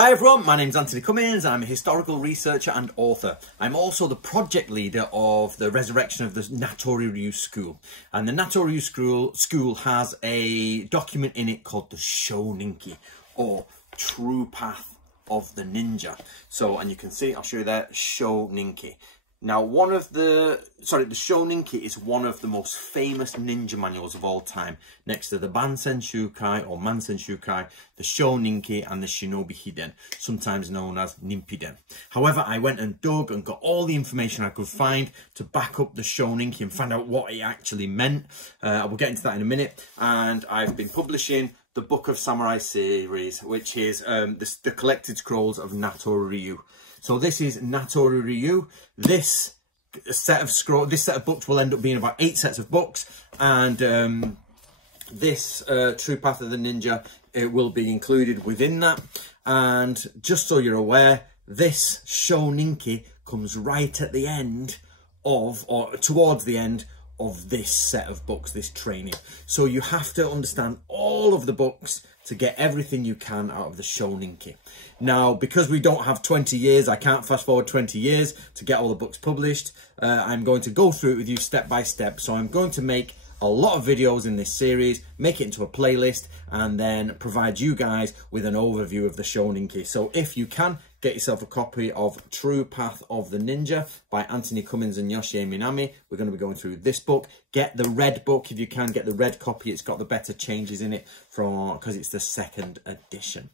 Hi everyone, my name's Anthony Cummins. I'm a historical researcher and author. I'm also the project leader of the resurrection of the Natori Ryu School. And the Natori Ryu School has a document in it called the Shoninki, or True Path of the Ninja. So, and you can see, I'll show you there, Shoninki. Now, the Shoninki is one of the most famous ninja manuals of all time, next to the Bansen Shukai or Mansen Shukai, the Shoninki and the Shinobi Hiden, sometimes known as Nimpiden. However, I went and dug and got all the information I could find to back up the Shoninki and find out what it actually meant. We'll get into that in a minute. And I've been publishing the Book of Samurai series, which is the collected scrolls of Natori Ryu. So this is Natori Ryu. This set of books will end up being about 8 sets of books, and this True Path of the Ninja, it will be included within that. And just so you're aware, this Shoninki comes right at the end of, or towards the end of this set of books, this training. So you have to understand all of the books to get everything you can out of the Shoninki. Now, because we don't have 20 years, I can't fast forward 20 years to get all the books published. I'm going to go through it with you step by step. So I'm going to make a lot of videos in this series, make it into a playlist, and then provide you guys with an overview of the Shoninki. So if you can, get yourself a copy of True Path of the Ninja by Anthony Cummins and Yoshie Minami. We're going to be going through this book. Get the red book if you can, get the red copy. It's got the better changes in it because it's the 2nd edition.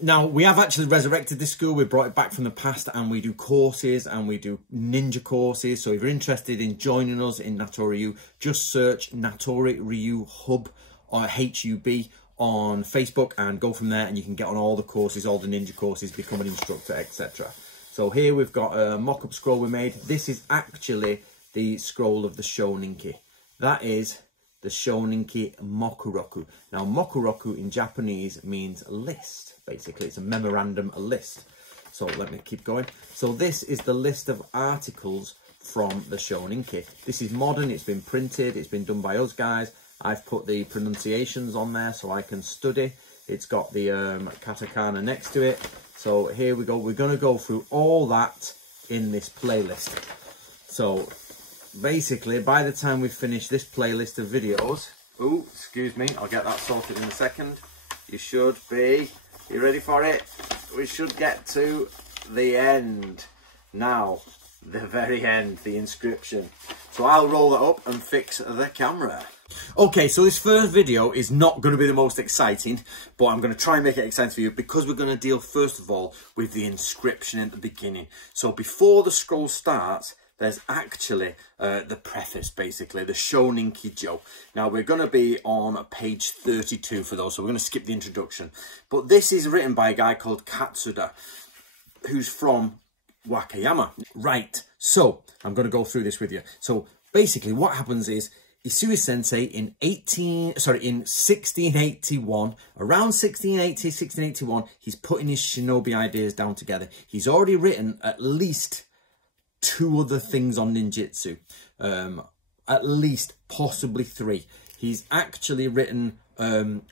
Now, we have actually resurrected this school. We brought it back from the past, and we do courses and we do ninja courses. So if you're interested in joining us in Natori Ryu, just search Natori Ryu Hub or HUB on Facebook and go from there, and you can get on all the courses, all the ninja courses, become an instructor, etc. So here we've got a mock-up scroll we made. This is actually the scroll of the Shoninki. That is the Shoninki Mokuroku. Now, Mokuroku in Japanese means list, basically. It's a memorandum, a list. So let me keep going. So this is the list of articles from the Shoninki. This is modern, it's been printed, it's been done by us guys. I've put the pronunciations on there so I can study. It's got the katakana next to it. So here we go. We're going to go through all that in this playlist. So basically, by the time we finish this playlist of videos... Oh, excuse me. I'll get that sorted in a second. You should be... You ready for it? We should get to the end. Now, the very end, the inscription. So I'll roll it up and fix the camera. Okay, so this first video is not going to be the most exciting, but I'm going to try and make it exciting for you because we're going to deal first of all with the inscription at the beginning. So before the scroll starts, there's actually the preface, basically, the Shoninki-jo. Now, we're going to be on page 32 for those, so we're going to skip the introduction. But this is written by a guy called Katsuda, who's from Wakayama. Right, so I'm going to go through this with you. So basically what happens is Isui Sensei in 1681, around 1680, 1681, he's putting his shinobi ideas down together. He's already written at least 2 other things on ninjutsu, at least possibly 3. He's actually written a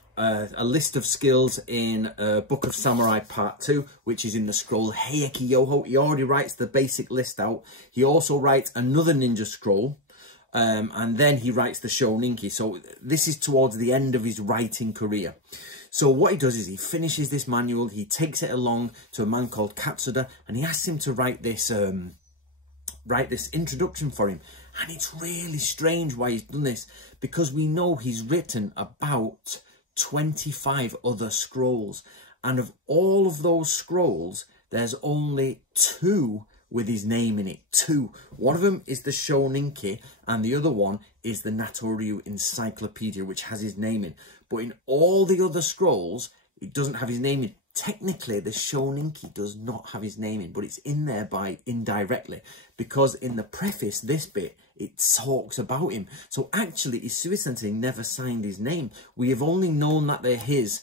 list of skills in Book of Samurai Part 2, which is in the scroll Heiki Yoho. He already writes the basic list out. He also writes another ninja scroll, and then he writes the Shoninki. So this is towards the end of his writing career. So what he does is he finishes this manual, he takes it along to a man called Katsuda, and he asks him to write this introduction for him. And it's really strange why he's done this, because we know he's written about 25 other scrolls, and of all of those scrolls, there's only 2 with his name in it. 2. One of them is the Shoninki, and the other one is the Natori Ryu Encyclopedia, which has his name in. But in all the other scrolls, it doesn't have his name in. Technically, the Shoninki does not have his name in, but it's in there by indirectly, because in the preface, this bit, it talks about him. So actually, Isui Sensei never signed his name. We have only known that they're his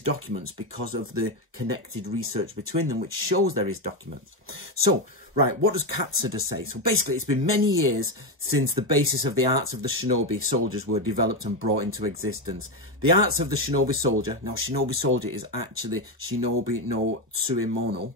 documents because of the connected research between them, which shows there is documents. So Right, what does Katsura say? So basically, it's been many years since the basis of the arts of the Shinobi soldiers were developed and brought into existence. The arts of the Shinobi soldier, now Shinobi soldier is actually Shinobi no Tsuemono,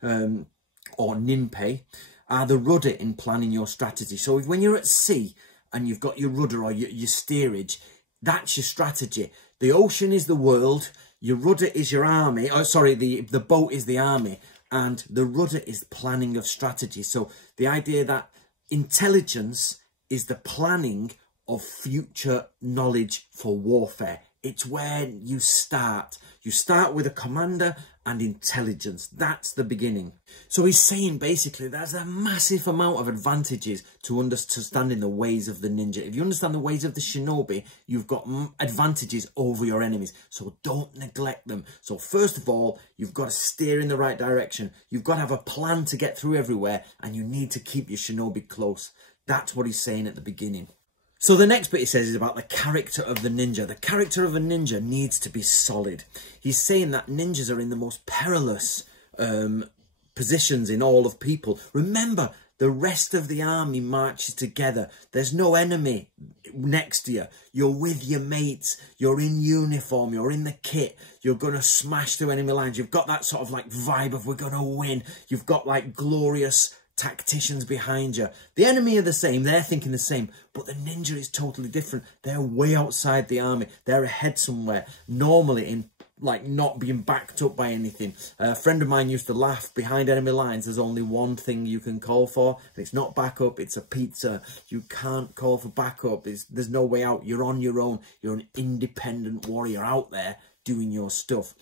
or Ninpei, are the rudder in planning your strategy. So when you're at sea and you've got your rudder or your steerage, that's your strategy. The ocean is the world, your rudder is your army, oh sorry, the boat is the army, and the rudder is planning of strategy. So the idea that intelligence is the planning of future knowledge for warfare. It's where you start. You start with a commander and intelligence. That's the beginning. So he's saying basically there's a massive amount of advantages to understanding the ways of the ninja. If you understand the ways of the shinobi, you've got advantages over your enemies. So don't neglect them. So first of all, you've got to steer in the right direction. You've got to have a plan to get through everywhere, and you need to keep your shinobi close. That's what he's saying at the beginning. So the next bit he says is about the character of the ninja. The character of a ninja needs to be solid. He's saying that ninjas are in the most perilous positions in all of people. Remember, the rest of the army marches together. There's no enemy next to you. You're with your mates. You're in uniform. You're in the kit. You're going to smash through enemy lines. You've got that sort of like vibe of we're going to win. You've got like glorious tacticians behind you. The enemy are the same, they're thinking the same, but the ninja is totally different. They're way outside the army, they're ahead somewhere, normally in like not being backed up by anything. A friend of mine used to laugh, behind enemy lines there's only one thing you can call for, and it's not backup, it's a pizza. You can't call for backup, there's no way out. You're on your own, you're an independent warrior out there doing your stuff.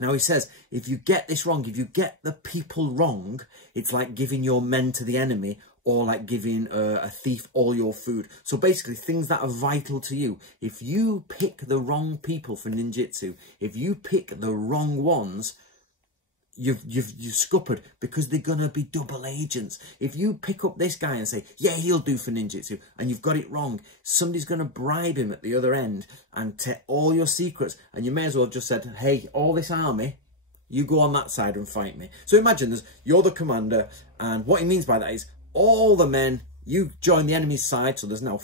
Now he says, if you get this wrong, if you get the people wrong, it's like giving your men to the enemy, or like giving a thief all your food. So basically, things that are vital to you. If you pick the wrong people for ninjutsu, if you pick the wrong ones, you've scuppered, because they're going to be double agents. If you pick up this guy and say, yeah, he'll do for ninjutsu, and you've got it wrong, somebody's going to bribe him at the other end and take all your secrets, and you may as well have just said, hey, all this army, you go on that side and fight me. So imagine you're the commander, and what he means by that is all the men, you join the enemy's side, so there's now,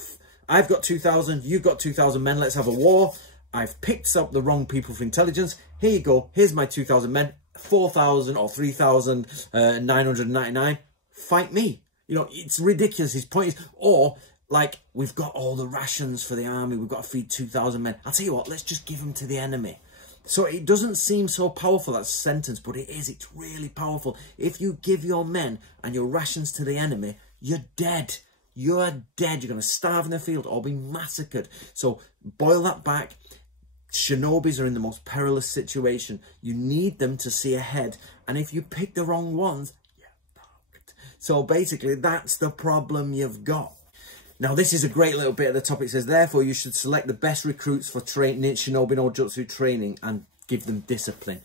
I've got 2,000, you've got 2,000 men, let's have a war. I've picked up the wrong people for intelligence. Here you go, here's my 2,000 men. 4,000 or 3,999, fight me. You know, it's ridiculous. His point is, or like, we've got all the rations for the army, we've got to feed 2,000 men. I'll tell you what, let's just give them to the enemy. So it doesn't seem so powerful, that sentence, but it is. It's really powerful. If you give your men and your rations to the enemy, you're dead. You're dead. You're going to starve in the field or be massacred. So boil that back. Shinobis are in the most perilous situation. You need them to see ahead, and if you pick the wrong ones, you're fucked. So basically, that's the problem you've got. Now, this is a great little bit of the topic. It says, therefore, you should select the best recruits for Shinobi no Jutsu training and give them discipline.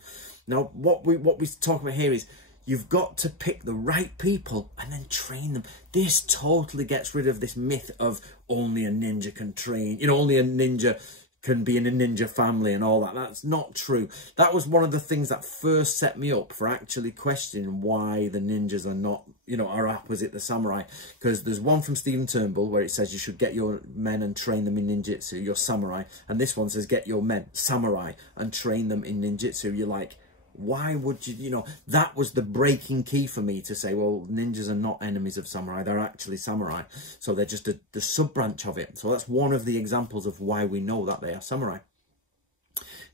Now, what we're talking about here is you've got to pick the right people and then train them. This totally gets rid of this myth of only a ninja can train. You know, only a ninja can be in a ninja family and all that. That's not true. That was one of the things that first set me up for actually questioning why the ninjas are not, you know, are opposite the samurai. Because there's one from Stephen Turnbull where it says you should get your men and train them in ninjutsu, your samurai. And this one says get your men, samurai, and train them in ninjutsu. You're like, why would you, you know, that was the breaking key for me to say, well, ninjas are not enemies of samurai. They're actually samurai. So they're just the sub-branch of it. So that's one of the examples of why we know that they are samurai.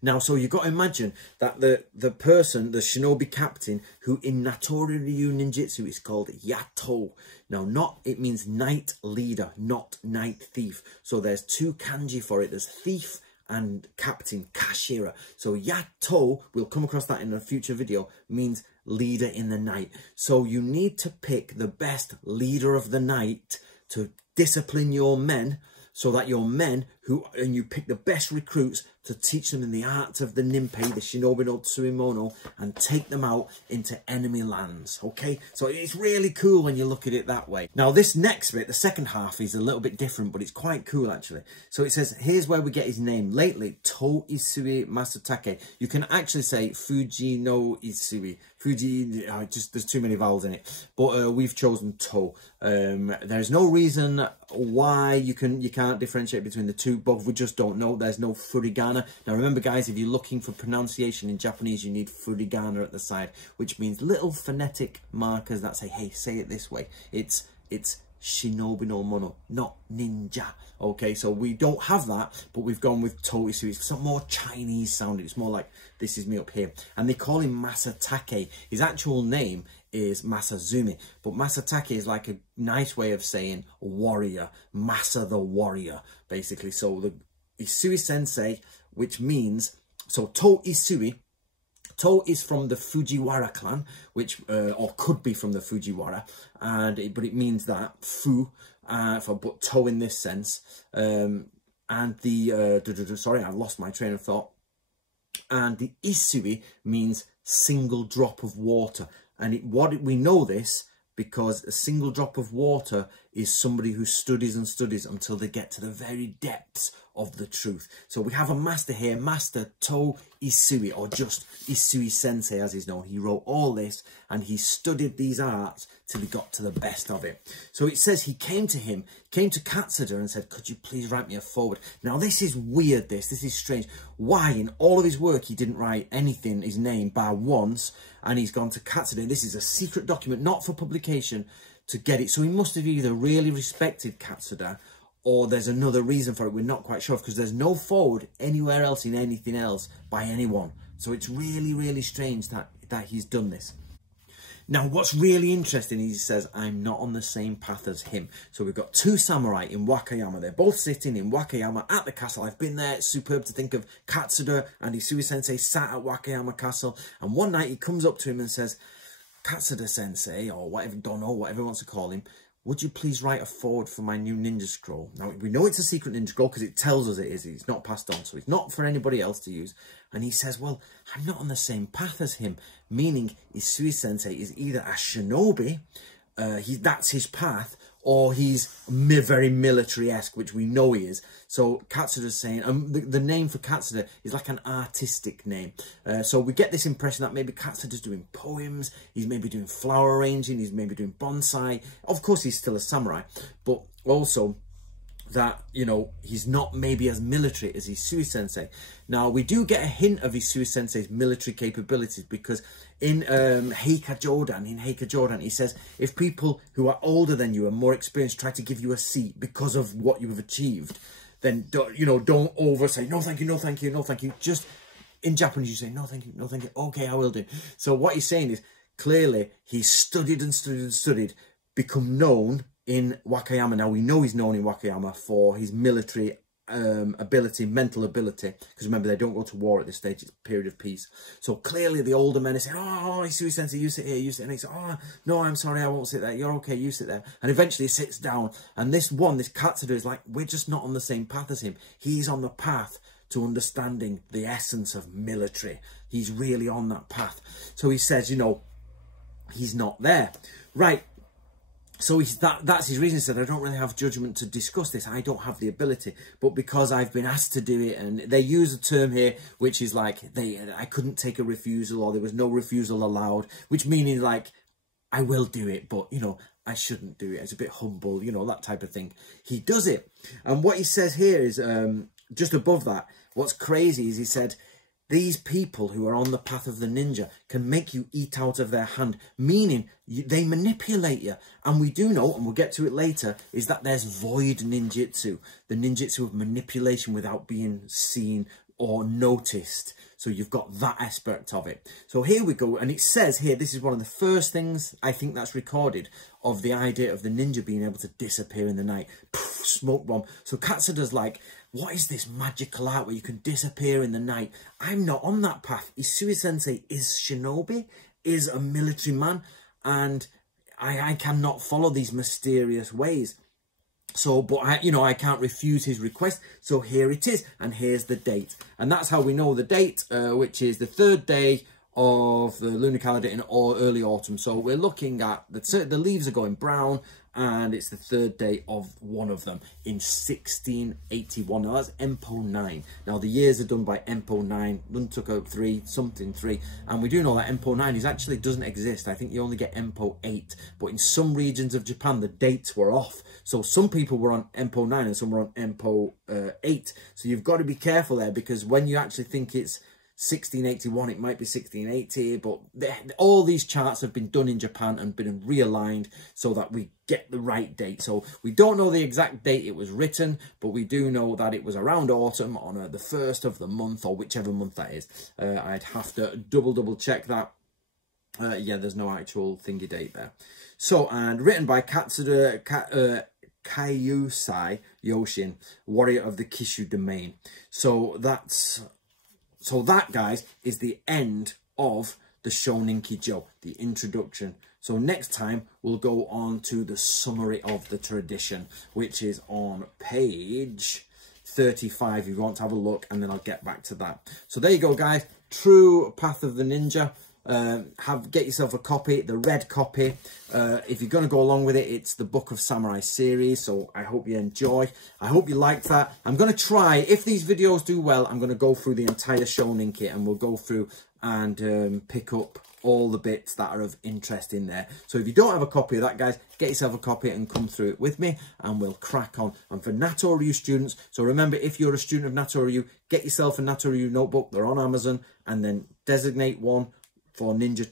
Now, so you've got to imagine that the person, the shinobi captain, who in Natori Ryu Ninjutsu is called Yato. Now, it means night leader, not night thief. So there's two kanji for it. There's thief and captain, Kashira. So Yato, we'll come across that in a future video, means leader in the night. So you need to pick the best leader of the night to discipline your men, so that your men and you pick the best recruits to teach them in the art of the Ninpei, the Shinobi no Tsuimono, and take them out into enemy lands, okay? So it's really cool when you look at it that way. Now, this next bit, the second half, is a little bit different, but it's quite cool, actually. So it says, here's where we get his name. Lately, To Isui Masatake. You can actually say Fuji no Isui. Fuji, just there's too many vowels in it. But we've chosen To. There's no reason why you can't differentiate between the two. Both we just don't know. There's no furigana. Now remember, guys, if you're looking for pronunciation in Japanese, you need furigana at the side, which means little phonetic markers that say, hey, say it this way. It's Shinobi no Mono, not ninja. Okay, so we don't have that, but we've gone with To Isui. It's some more Chinese sounding. It's more like, this is me up here. And they call him Masatake. His actual name is Masazumi, but Masatake is like a nice way of saying warrior, Masa the warrior, basically. So the Isui sensei, which means, so To Isui, To is from the Fujiwara clan, which, or could be from the Fujiwara, but it means that, Fu, but To in this sense, and the, sorry, I've lost my train of thought, and the Isui means single drop of water, and we know this because a single drop of water is somebody who studies and studies until they get to the very depths of the truth. So we have a master here, Master To Isui, or just Isui Sensei as he's known. He wrote all this and he studied these arts till he got to the best of it. So it says he came to Katsuda and said, could you please write me a foreword? Now this is weird, this is strange. Why in all of his work he didn't write anything, his name, bar once, and he's gone to Katsuda. This is a secret document, not for publication, to get it. So he must have either really respected Katsuda, or there's another reason for it. We're not quite sure, because there's no forward anywhere else in anything else by anyone. So it's really, really strange that he's done this. Now, what's really interesting is he says, I'm not on the same path as him. So we've got two samurai in Wakayama. They're both sitting in Wakayama at the castle. I've been there. It's superb to think of Katsuda and Isui Sensei sat at Wakayama Castle. And one night he comes up to him and says, Katsuda Sensei, or whatever, don't know, whatever he wants to call him, would you please write a foreword for my new ninja scroll? Now, we know it's a secret ninja scroll because it tells us it is. It's not passed on, so it's not for anybody else to use. And he says, well, I'm not on the same path as him, meaning Isui Sensei is either a shinobi, that's his path, or he's very military-esque, which we know he is. So Katsuda's saying, the name for Katsuda is like an artistic name. So we get this impression that maybe Katsuda's doing poems, he's maybe doing flower arranging, he's maybe doing bonsai. Of course, he's still a samurai, but also that, you know, he's not maybe as military as Isui Sensei. Now, we do get a hint of Isui Sensei's military capabilities, because in Heika Jodan, he says, if people who are older than you and more experienced try to give you a seat because of what you have achieved, then, don't over say, no, thank you, no, thank you, no, thank you. Just in Japanese, you say, no, thank you, no, thank you. Okay, I will do. So what he's saying is, clearly, he's studied and studied and studied, become known in Wakayama. Now, we know he's known in Wakayama for his military ability, mental ability, because remember, they don't go to war at this stage, it's a period of peace. So clearly the older men are saying, oh, Isui Sensei, you sit here, you sit, and he says, oh, no, I'm sorry, I won't sit there, you're okay, you sit there. And eventually he sits down, and this Katsuda is like, we're just not on the same path as him. He's on the path to understanding the essence of military. He's really on that path. So he says, he's not there. Right. So that's his reason. He said, I don't really have judgment to discuss this. I don't have the ability. But because I've been asked to do it, and they use a term here, which is like, I couldn't take a refusal, or there was no refusal allowed, which meaning like, I will do it, but, I shouldn't do it. It's a bit humble, that type of thing. He does it. And what he says here is, just above that, what's crazy is he said, these people who are on the path of the ninja can make you eat out of their hand, meaning they manipulate you. And we do know, and we'll get to it later, is that there's void ninjutsu, the ninjutsu of manipulation without being seen or noticed. So you've got that aspect of it. So here we go. And it says here, this is one of the first things I think that's recorded of the idea of the ninja being able to disappear in the night. Poof, smoke bomb. So Katsuda's like, what is this magical art where you can disappear in the night? I'm not on that path. Isui Sensei is shinobi, is a military man, and I cannot follow these mysterious ways. So, but I can't refuse his request. So here it is, and here's the date. And that's how we know the date, which is the 3rd day of the lunar calendar in early autumn. So we're looking at the leaves are going brown, and it's the 3rd day of one of them in 1681. Now that's Empo 9. Now the years are done by Empo 9, Nuntuko 3, something 3, and we do know that Empo 9 actually doesn't exist. I think you only get Empo 8, but in some regions of Japan the dates were off. So some people were on Empo 9 and some were on Empo 8. So you've got to be careful there, because when you actually think it's 1681, it might be 1680, but all these charts have been done in Japan and been realigned so that we get the right date. So we don't know the exact date it was written, but we do know that it was around autumn on the 1st of the month, or whichever month that is. I'd have to double check that. Yeah, there's no actual thingy date there. So, and written by Katsura Kaiusai Yoshin, warrior of the Kishu domain. So that, guys, is the end of the Shoninki Jo, the introduction. So next time, we'll go on to the summary of the tradition, which is on page 35, if you want to have a look, and then I'll get back to that. So there you go, guys. True Path of the Ninja. Get yourself a copy, the red copy. If you're going to go along with it, it's the Book of Samurai series, so I hope you enjoy. I hope you like that. I'm going to try, if these videos do well, I'm going to go through the entire Shoninki, and we'll go through and pick up all the bits that are of interest in there. So if you don't have a copy of that, guys, get yourself a copy and come through it with me, and we'll crack on. And for Natoryu students, so remember, if you're a student of Natoryu, get yourself a Natoryu notebook. They're on Amazon, and then designate one for ninja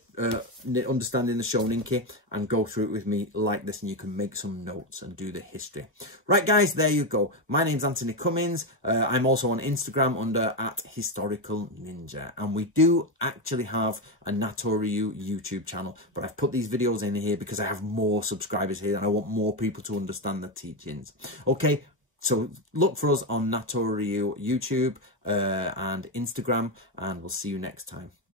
understanding the Shoninki, and go through it with me like this, and you can make some notes and do the history. Right, guys, there you go. My name's Anthony Cummins. I'm also on Instagram under @historicalninja, and we do actually have a Natoryu YouTube channel, but I've put these videos in here because I have more subscribers here and I want more people to understand the teachings. Okay, so look for us on Natoryu YouTube and Instagram, and we'll see you next time.